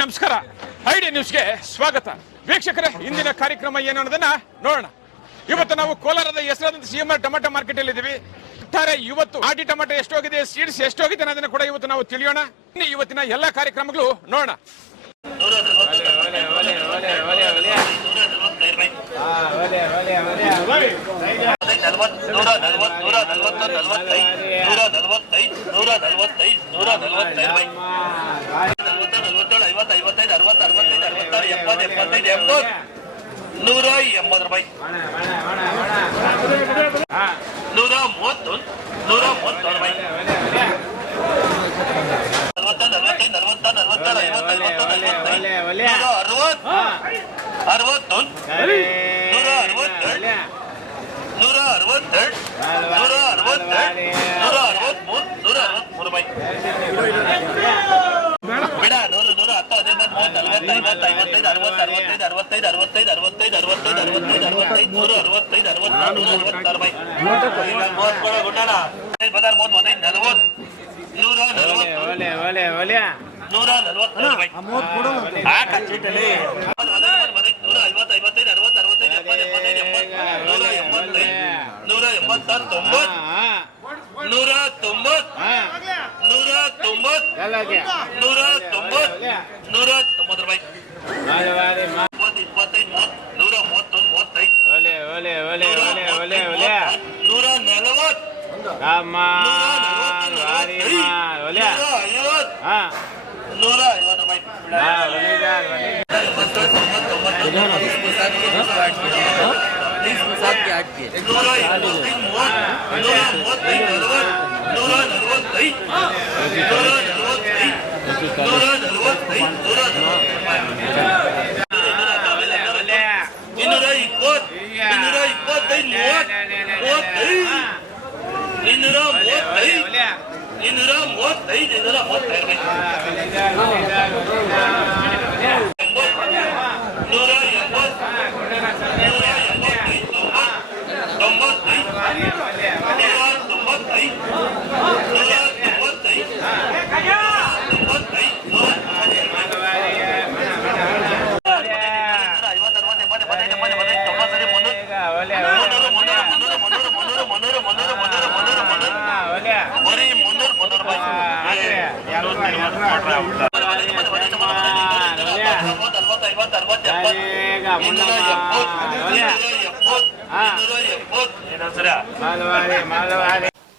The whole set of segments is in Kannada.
ನಮಸ್ಕಾರ. ಐಡಿಯಾ ನ್ಯೂಸ್ಗೆ ಸ್ವಾಗತ. ವೀಕ್ಷಕರೇ, ಇಂದಿನ ಕಾರ್ಯಕ್ರಮ ಏನು ಅನ್ನೋದನ್ನ ನೋಡೋಣ. ಇವತ್ತು ನಾವು ಕೋಲಾರದ ಹೆಸರಾದಂತ ಸಿಎಂಆರ್ ಟೊಮೆಟೊ ಮಾರ್ಕೆಟ್ ಅಲ್ಲಿ ಇದ್ದೀವಿ. ಇವತ್ತು ಆಟಿ ಟೊಮೆಟೊ ಎಷ್ಟೋಗಿದೆ, ಸೀಡ್ಸ್ ಎಷ್ಟೋಗಿದೆ ಅನ್ನೋದನ್ನ ಕೂಡ ಇವತ್ತು ನಾವು ತಿಳಿಯೋಣ. ಇವತ್ತಿನ ಎಲ್ಲಾ ಕಾರ್ಯಕ್ರಮಗಳು ನೋಡೋಣ.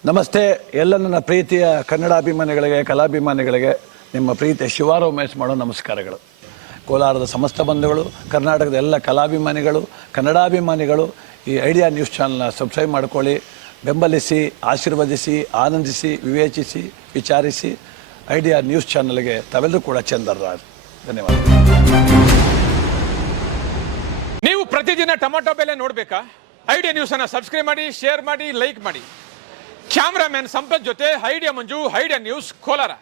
ನಮಸ್ತೆ. ಎಲ್ಲ ನನ್ನ ಪ್ರೀತಿಯ ಕನ್ನಡಾಭಿಮಾನಿಗಳಿಗೆ, ಕಲಾಭಿಮಾನಿಗಳಿಗೆ ನಿಮ್ಮ ಪ್ರೀತಿಯ ಶಿವಾರಾವ್ ಮ್ಯಾಚ್ ಮಾಡೋ ನಮಸ್ಕಾರಗಳು. ಕೋಲಾರದ ಸಮಸ್ತ ಬಂಧುಗಳು, ಕರ್ನಾಟಕದ ಎಲ್ಲ ಕಲಾಭಿಮಾನಿಗಳು, ಕನ್ನಡಾಭಿಮಾನಿಗಳು ಈ ಐಡಿಯಾ ನ್ಯೂಸ್ ಚಾನಲ್ನ ಸಬ್ಸ್ಕ್ರೈಬ್ ಮಾಡ್ಕೊಳ್ಳಿ, ಬೆಂಬಲಿಸಿ, ಆಶೀರ್ವದಿಸಿ, ಆನಂದಿಸಿ, ವಿವೇಚಿಸಿ, ವಿಚಾರಿಸಿ. ಐಡಿಯಾ ನ್ಯೂಸ್ ಚಾನಲ್ಗೆ ತಾವೆಲ್ಲರೂ ಕೂಡ ಚಂದರ್ರಾಜ್. ಧನ್ಯವಾದ. ನೀವು ಪ್ರತಿದಿನ ಟೊಮೆಟೊ ಬೆಲೆ ನೋಡ್ಬೇಕಾ? ಐಡಿಯಾ ನ್ಯೂಸ್ ಅನ್ನ ಸಬ್ಸ್ಕ್ರೈಬ್ ಮಾಡಿ, ಶೇರ್ ಮಾಡಿ, ಲೈಕ್ ಮಾಡಿ. ಕ್ಯಾಮ್ರಾಮನ್ ಸಂಪತ್ ಜೊತೆ ಐಡಿಯಾ ಮಂಜು, ಐಡಿಯಾ ನ್ಯೂಸ್, ಕೋಲಾರ.